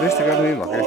Vesti kad mi ima, kaj?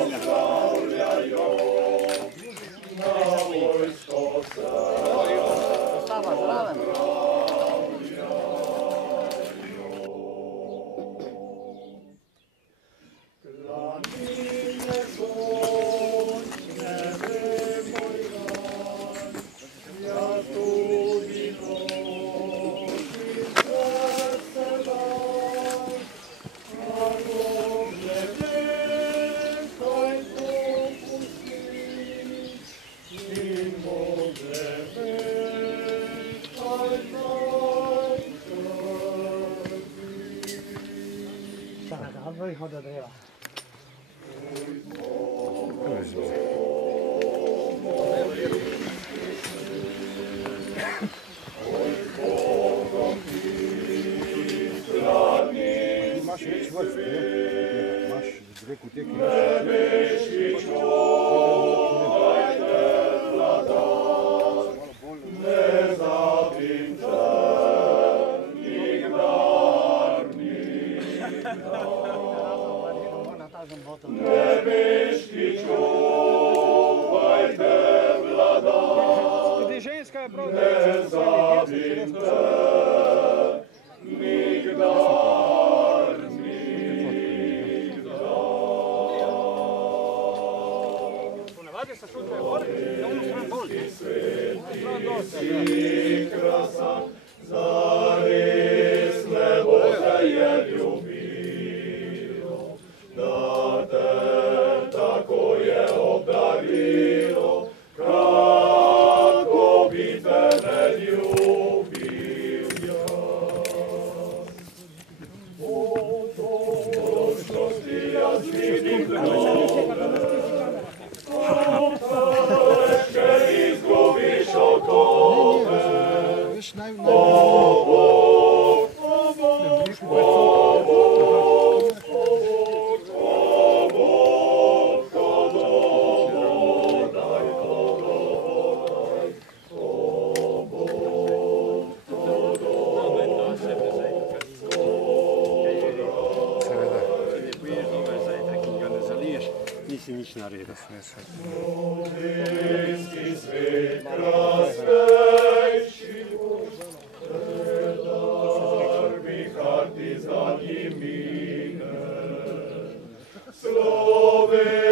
Nisi nič naredil. Slovenski svet krasnejši boš, prvi partizani mine. Slovenski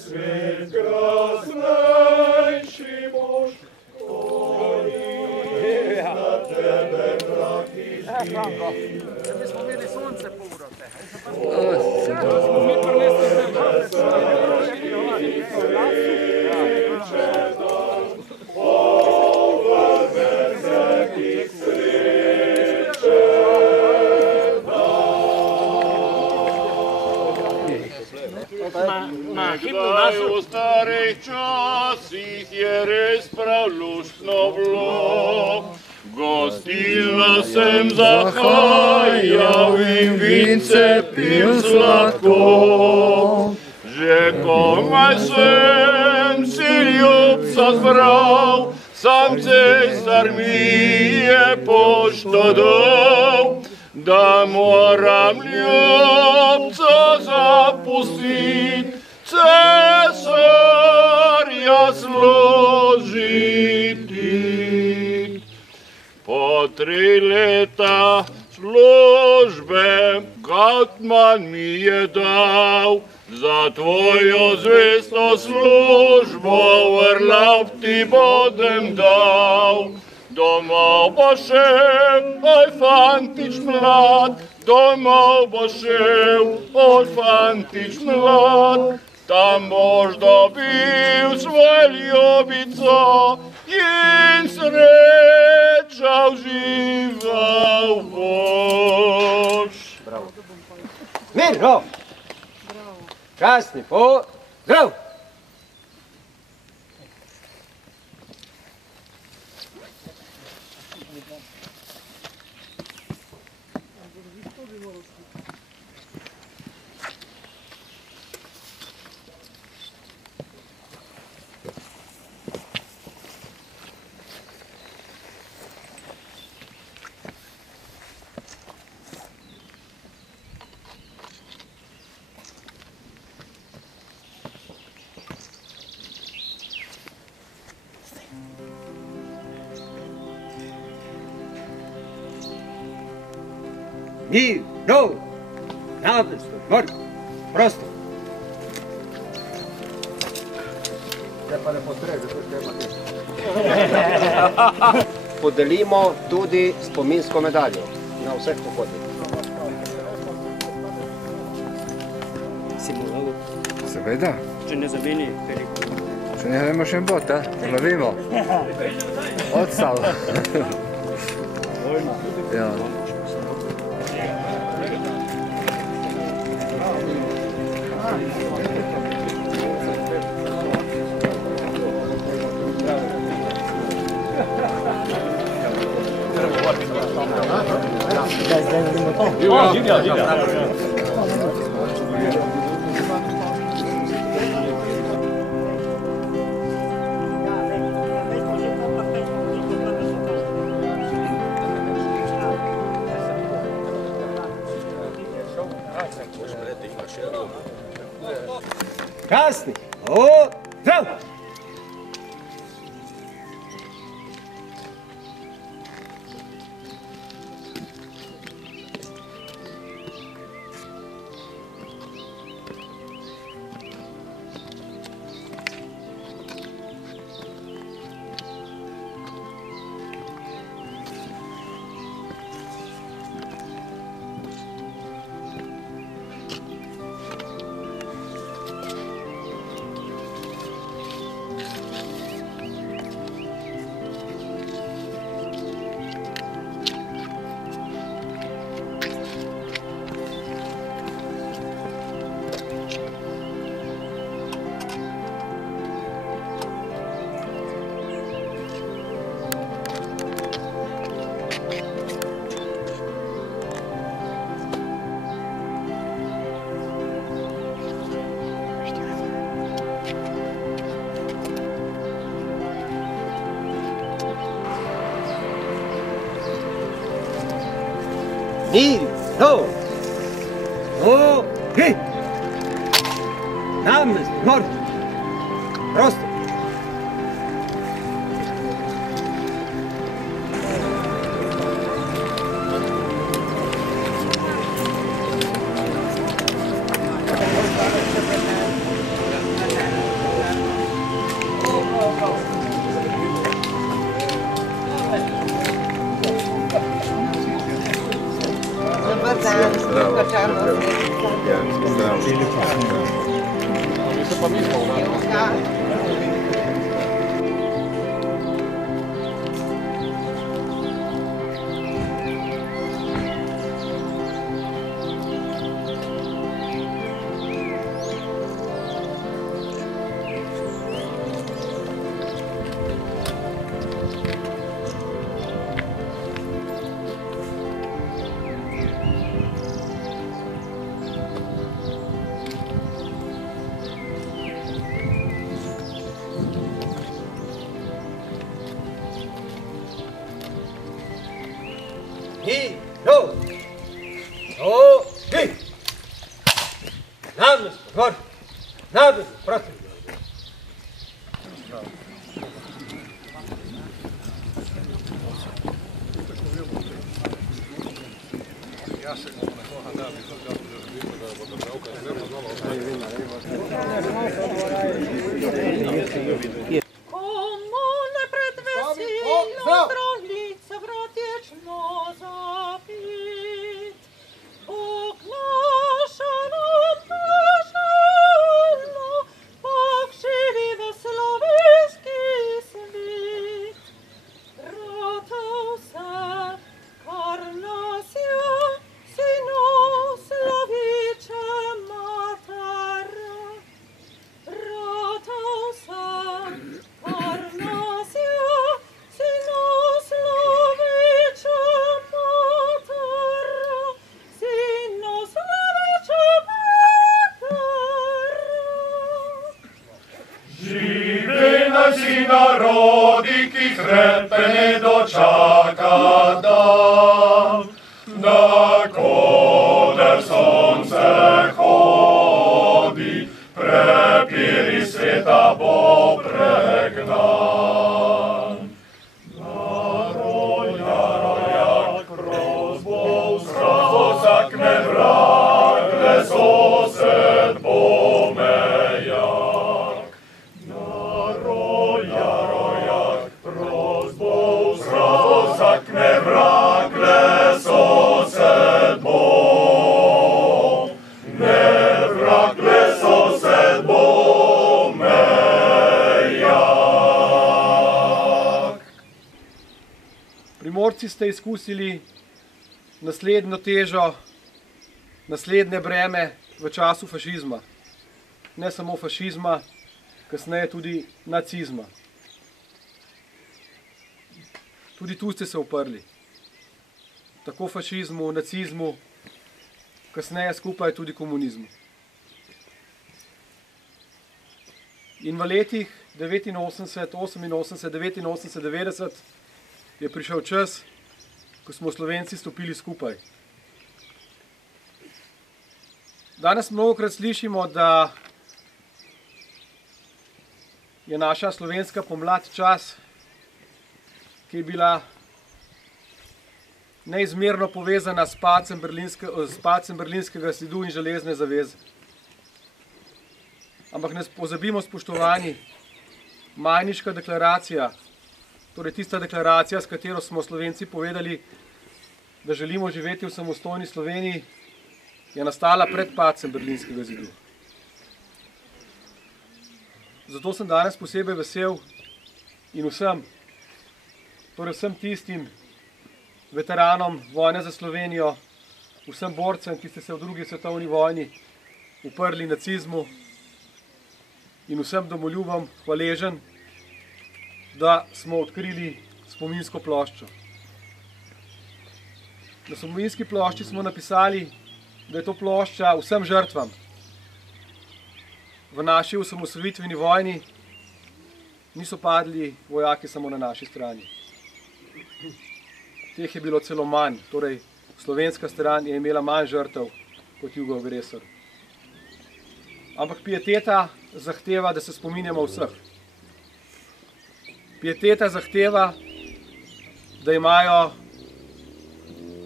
svet krasnejši boš, oni na tebe vraki žine. Mi smo imeli sonce po urote. Nekdaj v starih časih je res prav luštno bilo. Gostilna sem zahajal in vince pil sladko. Že komaj sem si ljubca zbral, sam cesar mi je pošto dal, da moram ljubca zapustit, cesarja složiti. Po 3 leta službe Gautman mi je dal, za tvojo zvesto službo vrlav ti bodem dal. Domov bo šel, oj fantič mlad, domov bo šel, oj fantič mlad, tam boš dobil svojo ljubico. Mirno! Kasni, po... Zdrav! Mirno! Namjesto, Gorko, prosto. Pa ne potrebe, to treba. Podelimo tudi spominsko medaljo na vseh pohodih. Seveda. Če ne zameni veliko. Če ne vemo še bota, lovimo. Odstav. Ja. Kasni, o... Zdrav! Mirno! Okej! Namjesto, Gorko, prosto. Mirno! Okej! Namjesto, Gorko, namjesto, prosto. Komu ne pred veseljo zdravljice vratječno zapit, Bog naša nam poželjno, Bog živi v slovenski svet. Ratov se, kar nas je, sino Slaviče hodi, ki hrepe ne dočaka dan. Na koder sonce hodi, prepiri sveta bo pregnan. Narojak, rozbov, zakne vrag, le sosed bo mejak. Narojak, rozbov, zakne vrag, le sosed bo mejak. Primorci ste izkusili naslednjo težo, naslednje breme v času fašizma. Ne samo fašizma, kasneje tudi nacizma. Tudi tu ste se uprli. Tako fašizmu, nacizmu, kasneje skupaj tudi komunizmu. In v letih 89, 88, 89, 90 je prišel čas, ko smo Slovenci stopili skupaj. Danes mnogokrat slišimo, da je naša slovenska pomlad čas, ki je bila neizmerno povezana s padcem berlinskega zidu in železne zaveze. Ampak ne pozabimo, spoštovani, Majniška deklaracija, torej tista deklaracija, s katero smo Slovenci povedali, da želimo živeti v samostojni Sloveniji, je nastala pred padcem berlinskega zidu. Zato sem danes posebej vesel in vsem tistim veteranom vojne za Slovenijo, vsem borcem, ki ste se v drugi svetovni vojni uprli nacizmu, in vsem domoljubom hvaležen, da smo odkrili spominsko ploščo. Na spominski plošči smo napisali, da je to plošča vsem žrtvam. V naši osamosvojitveni vojni niso padli vojaki samo na naši strani. Teh je bilo celo manj, torej slovenska stran je imela manj žrtev kot jugoagresor. Ampak pieteta zahteva, da se spominjamo vseh. Pieteta zahteva, da imajo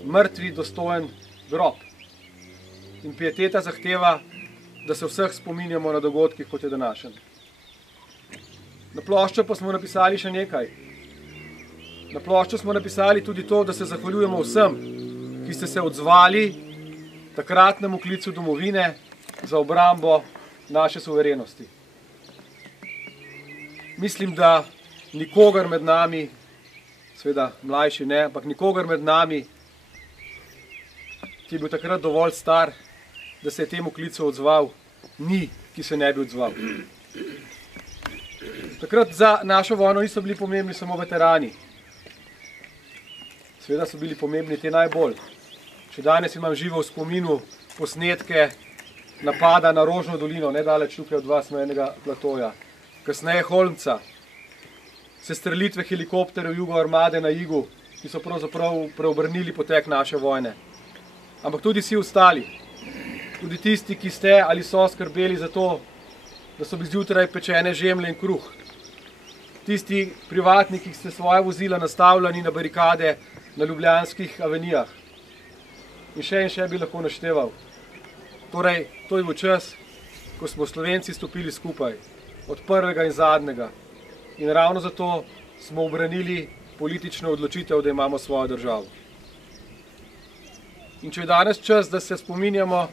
mrtvi dostojen grob. In pieteta zahteva, da se vseh spominjamo na dogodkih, kot je današnji. Na ploščo pa smo napisali še nekaj. Na ploščo smo napisali tudi to, da se zahvaljujemo vsem, ki ste se odzvali takratnemu klicu domovine za obrambo naše suverenosti. Mislim, da nikogar med nami, seveda mlajši ne, ampak nikogar med nami, ki je bil takrat dovolj star, da se je temu klicu odzval, ni, ki se ne bi odzval. Takrat za našo vojno niso bili pomembni samo veterani. Seveda so bili pomembni te najbolj. Še danes imam živo v spominu posnetke napada na Rožno dolino, nedaleč tukaj od vas enega platoja. Kasneje Holmca, sestrelitve helikopterjev Jugoarmade na Igu, ki so pravzaprav preobrnili potek naše vojne. Ampak tudi vsi ostali, tudi tisti, ki ste ali so skrbeli za to, da so bili zjutraj pečene žemlje in kruh. Tisti privatniki, ki ste svoja vozila nastavljali na barikade na ljubljanskih avenijah. In še bi lahko našteval. Torej, to je bil čas, ko smo Slovenci stopili skupaj, od prvega in zadnjega. In ravno zato smo ubranili politično odločitev, da imamo svojo državo. In če je danes čas, da se spominjamo,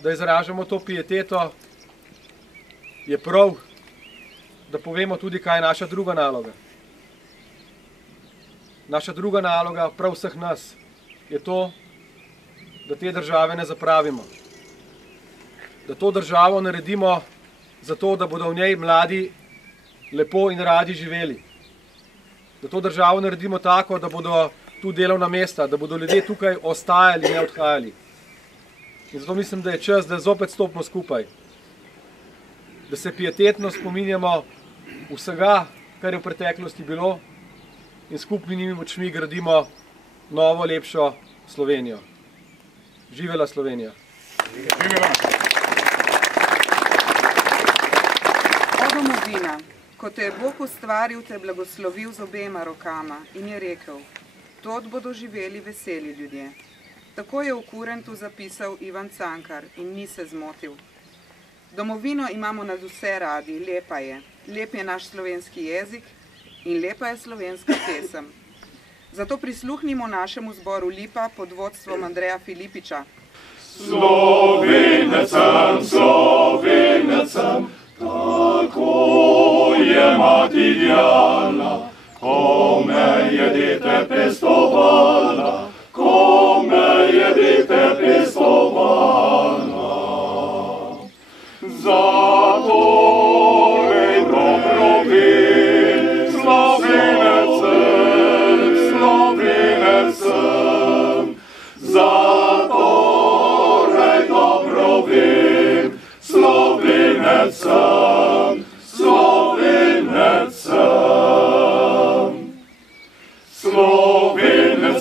da izražamo to pieteto, je prav, da povemo tudi, kaj je naša druga naloga. Naša druga naloga, prav vseh nas, je to, da te države ne zapravimo. Da to državo naredimo zato, da bodo v njej mladi lepo in radi živeli. Da to državo naredimo tako, da bodo tu delovna mesta, da bodo ljudje tukaj ostajali, ne odhajali. In zato mislim, da je čas, da zopet stopimo skupaj. Da se pietetno spominjamo vsega, kar je v preteklosti bilo, in skupnimi močmi gradimo novo, lepšo Slovenijo. Živela Slovenija! O domovina, ko te je Bog ustvaril, te blagoslovil z obema rokama in je rekel, tod bodo živeli veseli ljudje. Tako je v Kurentu zapisal Ivan Cankar in ni se zmotil. Domovino imamo nad vse radi, lepa je. Lep je naš slovenski jezik in lepa je slovenska pesem. Zato prisluhnimo našemu zboru Lipa pod vodstvom Andreja Filipiča. Slovenec sem, tako je mati Diana, ko me je dete pestovala, ko me je dete pestovala. Zatorej dobro vem, Slovenec sem, zatorej dobro vem, Slovenec sem, Slovenec sem. Slovenec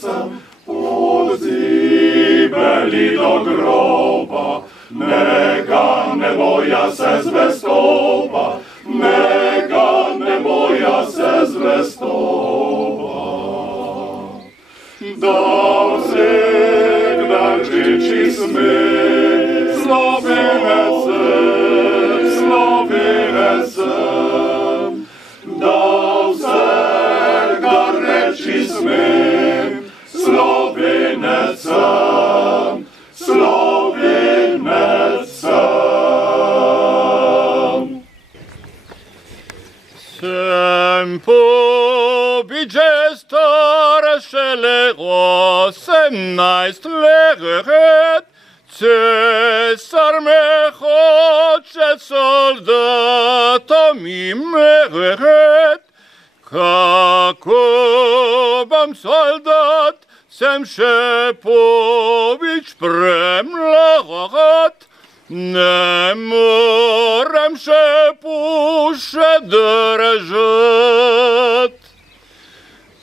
sem, od zibeli do groba, ne gane moja se zvestoba, ne gane moja se zvestoba. Da vsegda rdeči smeh, Slovenec sem, da vsega reči smeh, Slovenec sem, Slovenec sem. Sem pobiče star šele 18 let, cesar me hoče soldatom imet. Kako bom soldat, sem še pobič premlad, ne morem še puše držat.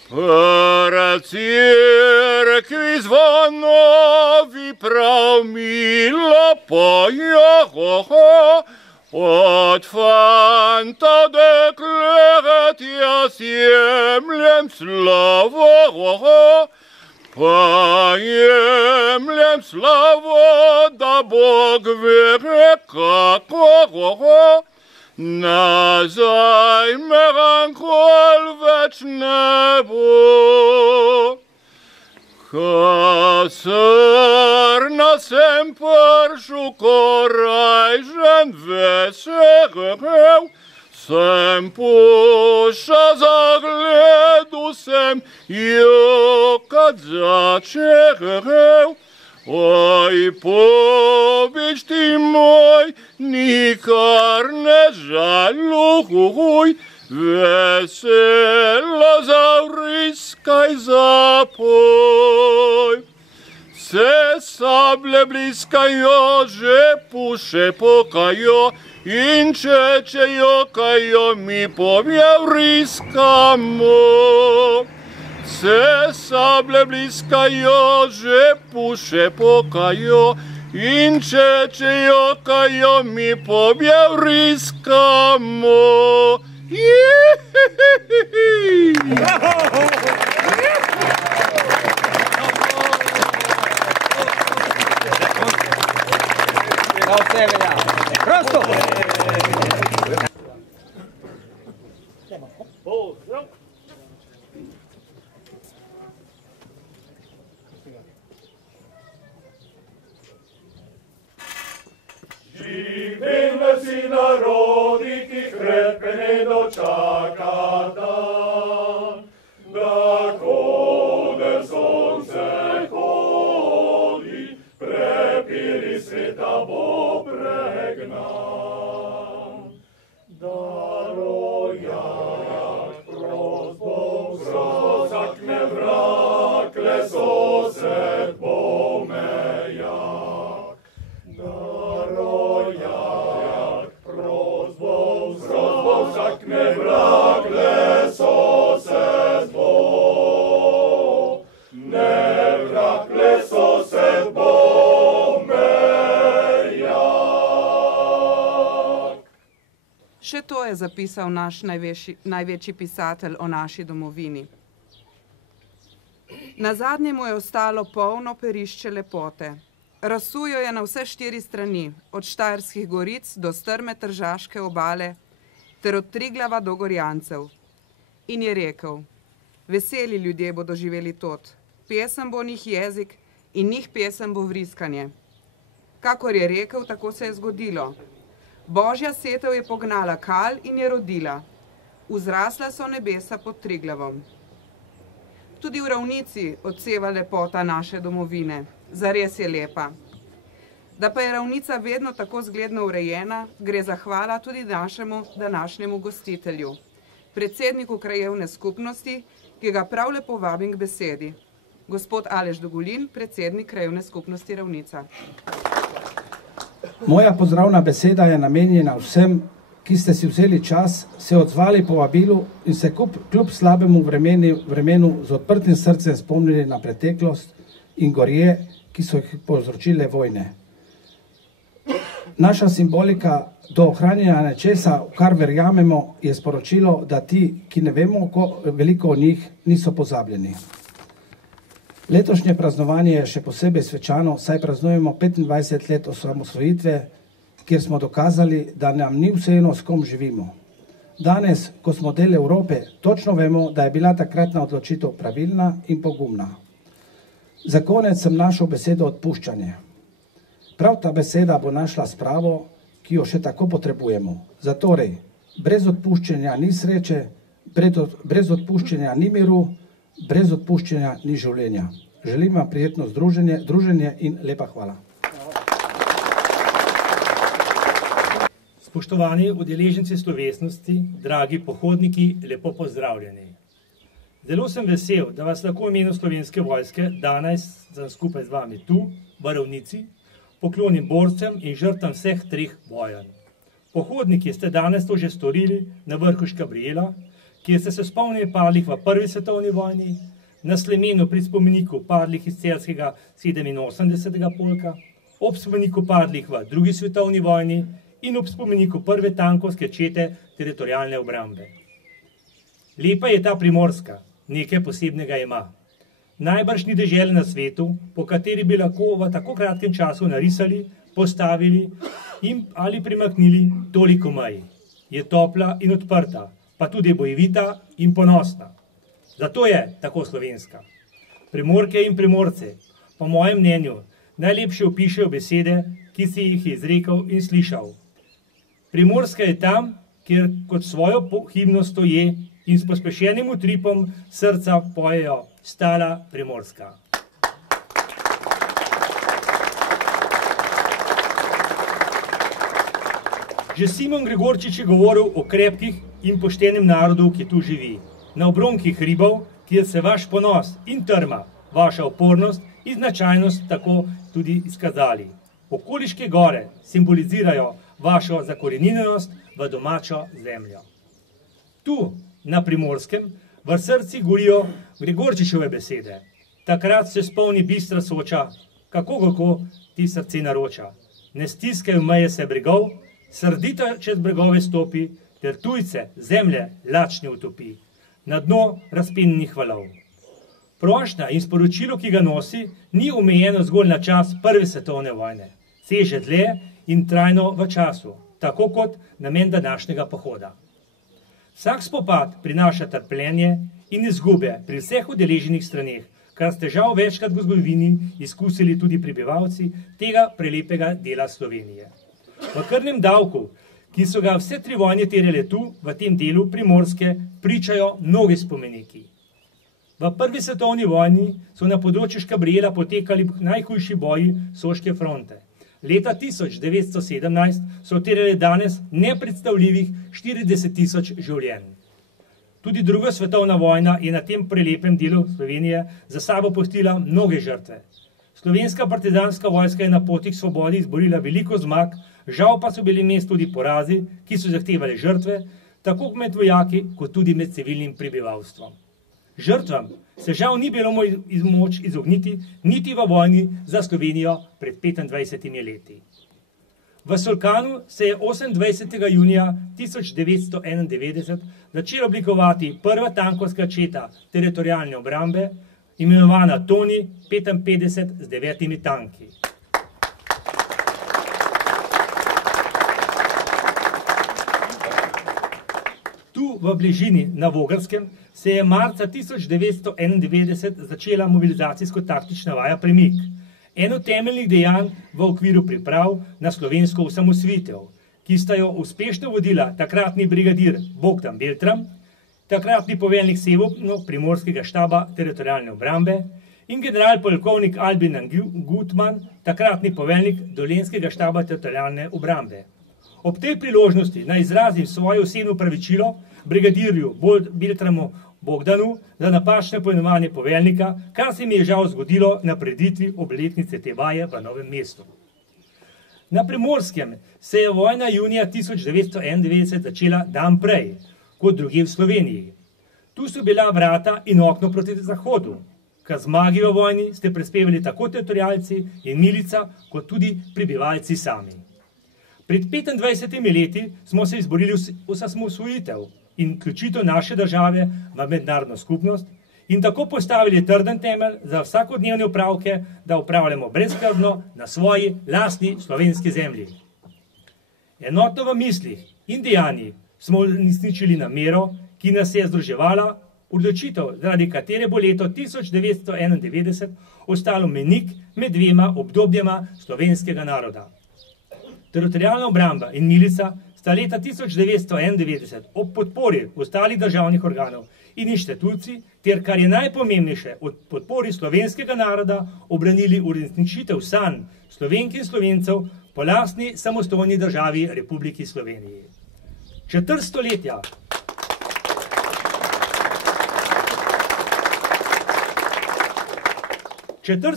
Pred cerkvi zvonovi prav milo pojo, od fanta deklet jaz jemljem slavo, pa jemljem slavo, da Bog ve kako, nazaj me rankol več ne bo. Ko srna sem pršu korajžen vesel, sem puša zagledu sem jokat začel. Oj, pobič ti moj, nikar ne žaluj, veselo zavriskaj zapoj. Se sable bliskajo, že puše pokajo, in če jokajo, mi povjavriskamo. Se sable bliskajo, že puše pokajo, in če jokajo, mi povjavriskamo. Prosto! Živele si narodi, ki krepke ne dočaka dan, da kode sonce hodi, prepiri sveta bo pregnan. Darojak prosbom zakne vrakle sosed bo mejak. Darojak prosbom Še to je zapisal naš največji pisatelj o naši domovini. Na zadnje mu je ostalo polno perišče lepote. Razsujo je na vse 4 strani, od Štajerskih goric do strme Tržaške obale, ter od Triglava do Gorjancev. In je rekel, veseli ljudje bodo živeli tot, pesem bo njih jezik in njih pesem bo vriskanje. Kakor je rekel, tako se je zgodilo. Božja setev je pognala kal in je rodila. Vzrasla so nebesa pod Triglavom. Tudi v ravnici odseva lepota naše domovine. Zares je lepa. Da pa je ravnica vedno tako zgledno urejena, gre zahvala tudi našemu današnjemu gostitelju, predsedniku krajevne skupnosti, ki ga prav lepo vabim k besedi. Gospod Aleš Dogolin, predsednik krajevne skupnosti Ravnica. Moja pozdravna beseda je namenjena vsem, ki ste si vzeli čas, se odzvali povabilu in se kljub slabemu vremenu z odprtim srcem spomnili na preteklost in gorje, ki so jih povzročile vojne. Naša simbolika do ohranjanja nečesa, v kar verjamemo, je sporočilo, da ti, ki ne vemo veliko o njih, niso pozabljeni. Letošnje praznovanje je še posebej svečano, saj praznujemo 25 let osamosvojitve, kjer smo dokazali, da nam ni vseeno, s kom živimo. Danes, ko smo del Evrope, točno vemo, da je bila takratna odločitev pravilna in pogumna. Za konec sem našel besedo odpuščanje. Prav ta beseda bo našla spravo, ki jo še tako potrebujemo. Zatorej, brez odpuščanja ni sreče, brez odpuščanja ni miru, brez odpuščanja ni življenja. Želim vam prijetno druženje in lepa hvala. Spoštovani udeleženci slovesnosti, dragi pohodniki, lepo pozdravljeni. Zelo sem vesel, da vas lahko v imenu Slovenske vojske danes skupaj z vami tu, v Ravnici, poklonim borcem in žrtvam vseh 3 vojenj. Pohodniki ste danes to že storili na vrhu Škabrjela, kjer ste se spomnili padlih v 1. svetovni vojni, na Slemenu pri spomeniku padlih iz Celjskega 87. polka, ob spomeniku padlih v 2. svetovni vojni in ob spomeniku 1. tankovske čete teritorialne obrambe. Lepa je ta Primorska, nekaj posebnega ima. Najbrž ni dežele na svetu, po kateri bi lahko v tako kratkem času narisali, postavili in ali primaknili toliko mej. Je topla in odprta, pa tudi bojevita in ponosna. Zato je tako slovenska. Primorke in Primorce, po mojem mnenju, najlepše opišejo besede, ki si jih je izrekel in slišal. Primorska je tam, kjer kot svojo himno stoje in s pospešenim utripom srca pojejo Stala Primorska. Že Simon Gregorčič je govoril o krepkih in poštenem narodu, ki tu živi. Na obronkih hribov, kjer se vaš ponos in trma, vaša opornost in značajnost tako tudi izkazali. Okoliške gore simbolizirajo vašo zakoreninjenost v domačo zemljo. Tu, na Primorskem, v srci gorijo Gregorčičeve besede. Takrat se spomni bistra Soča, kako ti srce naroča. Ne stiskajo meje se bregov, srdito čez bregove stopi, ter tujce zemlje lačne utopi. Na dno razpenjenih valov. Prošnja in sporočilo, ki ga nosi, ni omejeno zgolj na čas 1. svetovne vojne. Seže dlje in trajno v času, tako kot namen današnjega pohoda. Vsak spopad prinaša trpljenje in izgube pri vseh udeleženih straneh, kar ste žal večkrat v zgodovini izkusili tudi prebivalci tega prelepega dela Slovenije. V krvnem davku, ki so ga vse 3 vojne terjale tu, v tem delu Primorske, pričajo mnogi spomeniki. V 1. svetovni vojni so na področju Škabrjela potekali najhujši boji Soške fronte. Leta 1917 so terjale danes nepredstavljivih 40.000 življenj. Tudi 2. svetovna vojna je na tem prelepem delu Slovenije za sabo pustila mnoge žrtve. Slovenska partizanska vojska je na poti k svobodi izborila veliko zmag, žal pa so bili vmes tudi porazi, ki so zahtevali žrtve, tako med vojaki, kot tudi med civilnim prebivalstvom. Žrtvam se žal ni bilo moč izogniti niti v vojni za Slovenijo pred 25 leti. V Solkanu se je 28. junija 1991 začela oblikovati prva tankovska četa teritorialne obrambe, imenovana Toni 55 z 9 tanki. Tu v bližini na Vogelskem se je marca 1991 začela mobilizacijsko-taktična vaja Premik, eno temeljnih dejanj v okviru priprav na slovensko osamosvojitev, ki sta jo uspešno vodila takratni brigadir Bogdan Beltram, takratni poveljnik Severno-primorskega štaba teritorialne obrambe in general-polkovnik Albin Gutman, takratni poveljnik Dolenjskega štaba teritorialne obrambe. Ob tej priložnosti naj izrazim svoje osebno opravičilo brigadirju Beltramu Bogdanu za napačno poimenovanje poveljnika, kar se mi je žal zgodilo na prireditvi obletnice te vaje v Novem mestu. Na Primorskem se je vojna junija 1991 začela dan prej, kot drugje v Sloveniji. Tu so bila vrata in okno proti zahodu. K zmagi v vojni ste prispevali tako teritorialci in milica, kot tudi prebivalci sami. Pred 25 leti smo se izborili osamosvojitev in vključitev naše države v mednarodno skupnost in tako postavili trden temelj za vsakodnevne opravke, da upravljamo brezskrbno na svoji lastni slovenski zemlji. Enotno v mislih in dejanjih smo uresničili namero, ki nas je združevala, odločitev, zaradi katere bo leto 1991 ostalo mejnik med dvema obdobjema slovenskega naroda. Teritorialna obramba in milica sta leta 1991 ob podpori ostalih državnih organov in inštitucij ter, kar je najpomembnejše, od podpori slovenskega naroda obranili uresničitev sanj Slovenk in Slovencev po lastni samostojni državi Republiki Sloveniji. Četrt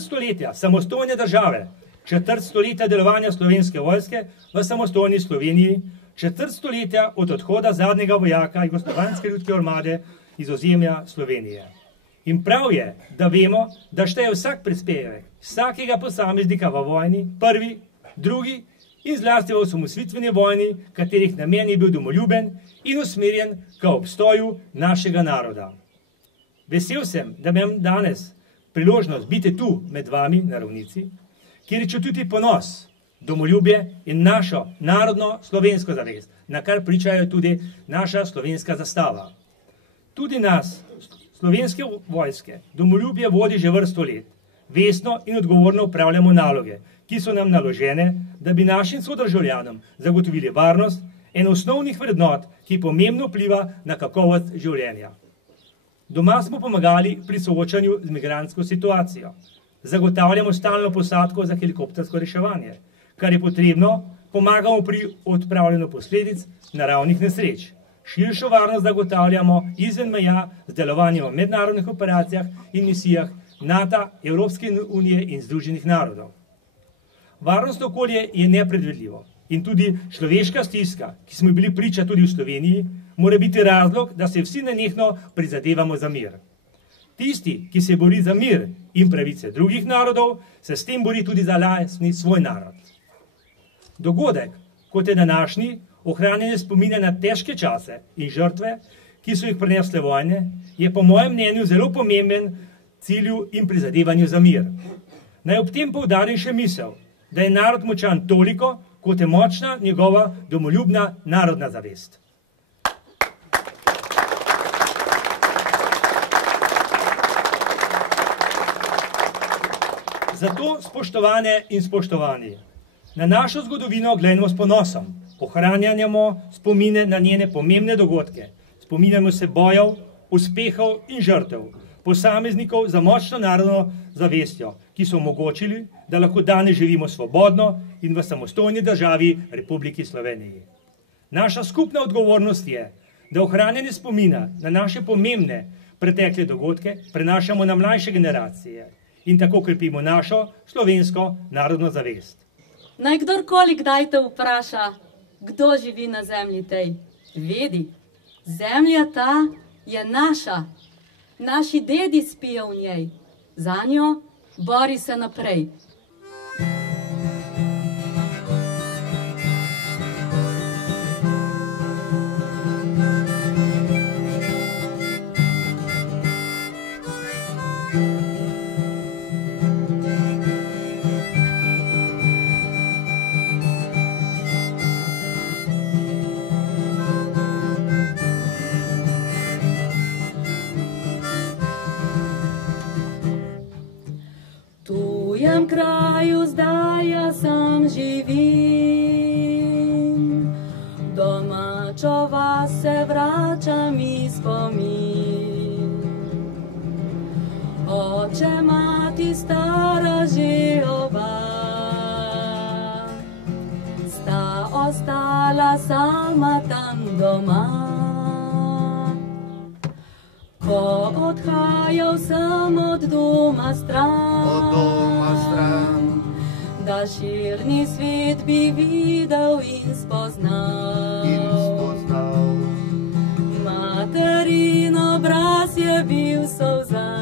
stoletja samostojne države, četrt stoletja delovanja slovenske vojske v samostojni Sloveniji, četrt stoletja od odhoda zadnjega vojaka Jugoslovanske ljudske armade iz ozemlja Slovenije. In prav je, da vemo, da šteje vsak prispevek vsakega posameznika v vojni, prvi, drugi in zlasti v osamosvojitveni vojni, katerih namen je bil domoljuben in usmerjen k obstoju našega naroda. Vesel sem, da imam danes priložnost biti tu med vami na ravnici, kjer je čutiti ponos, domoljubje in našo narodno slovensko zavest, na kar pričajo tudi naša slovenska zastava. Tudi nas, slovenske vojske, domoljubje vodi že vrsto let. Vestno in odgovorno upravljamo naloge, ki so nam naložene, da bi našim sodržavljanom zagotovili varnost, eno osnovnih vrednot, ki pomembno vpliva na kakovost življenja. Doma smo pomagali pri soočanju z migrantsko situacijo. Zagotavljamo stalno posadko za helikoptersko reševanje, kar je potrebno, pomagamo pri odpravljanju posledic naravnih nesreč. Širšo varnost zagotavljamo izven meja z delovanjem v mednarodnih operacijah in misijah NATO, Evropske unije in Združenih narodov. Varnostno okolje je nepredvidljivo in tudi človeška stiska, ki smo bili priča tudi v Sloveniji, mora biti razlog, da se vsi nenehno prizadevamo za mir. Tisti, ki se bori za mir in pravice drugih narodov, se s tem bori tudi za lastni svoj narod. Dogodek, kot je današnji, ohranjanje spomina na težke čase in žrtve, ki so jih prinesle vojne, je po mojem mnenju zelo pomemben cilju in prizadevanju za mir. Naj ob tem poudarim še misel, da je narod močan toliko, kot je močna njegova domoljubna narodna zavest. Zato, spoštovane in spoštovani, na našo zgodovino gledamo s ponosom, ohranjamo spomine na njene pomembne dogodke, spominjamo se bojev, uspehov in žrtev, posameznikov za močno narodno zavestjo, ki so omogočili, da lahko danes živimo svobodno in v samostojni državi Republiki Sloveniji. Naša skupna odgovornost je, da ohranjanje spomina na naše pomembne pretekle dogodke prenašamo na mlajše generacije in tako krepimo našo slovensko narodno zavest. Naj kdorkoli kdaj te vpraša, kdo živi na zemlji tej, vedi, Zemlja ta je naša. Naši dedi spijo v njej. Za njo bori se naprej. V tujem kraju zdaj jaz sam živim, domačo vas se vrača mi spomin. Oče, mati stara že oba, sta ostala sama tam doma. Ko odhajal sem od doma stran, da širni svet bi videl in spoznal. Materin obraz je bil solza,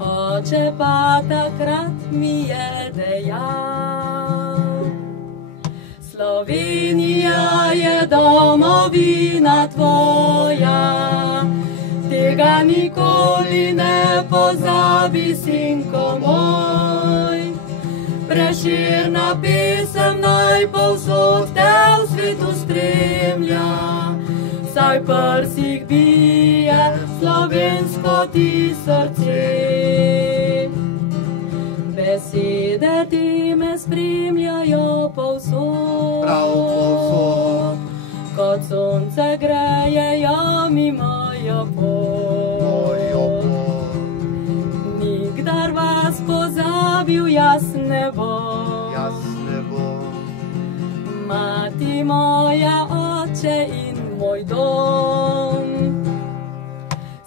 oče pa takrat mi je dejal: Slovenija je domovina tvoja, tega nikoli ne pozabi, sinko moj. Prešerna pesem naj povsod te v svetu spremlja, saj prsih bije slovensko ti srce. Besede ti me spremljajo povsod, kot sonce grejejo mi mojo pot. Nikdar vas pozabil jaz ne bom, mati moja, oče in moj dom.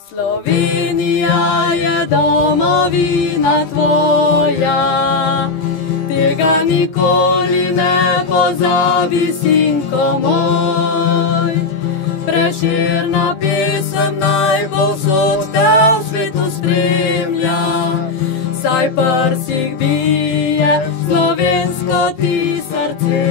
Slovenija je domovina tvoja, tega nikoli ne pozabi, sinko moj. Prešerna pesem naj povsod te v svetu spremlja, saj prsih bije slovensko ti srce.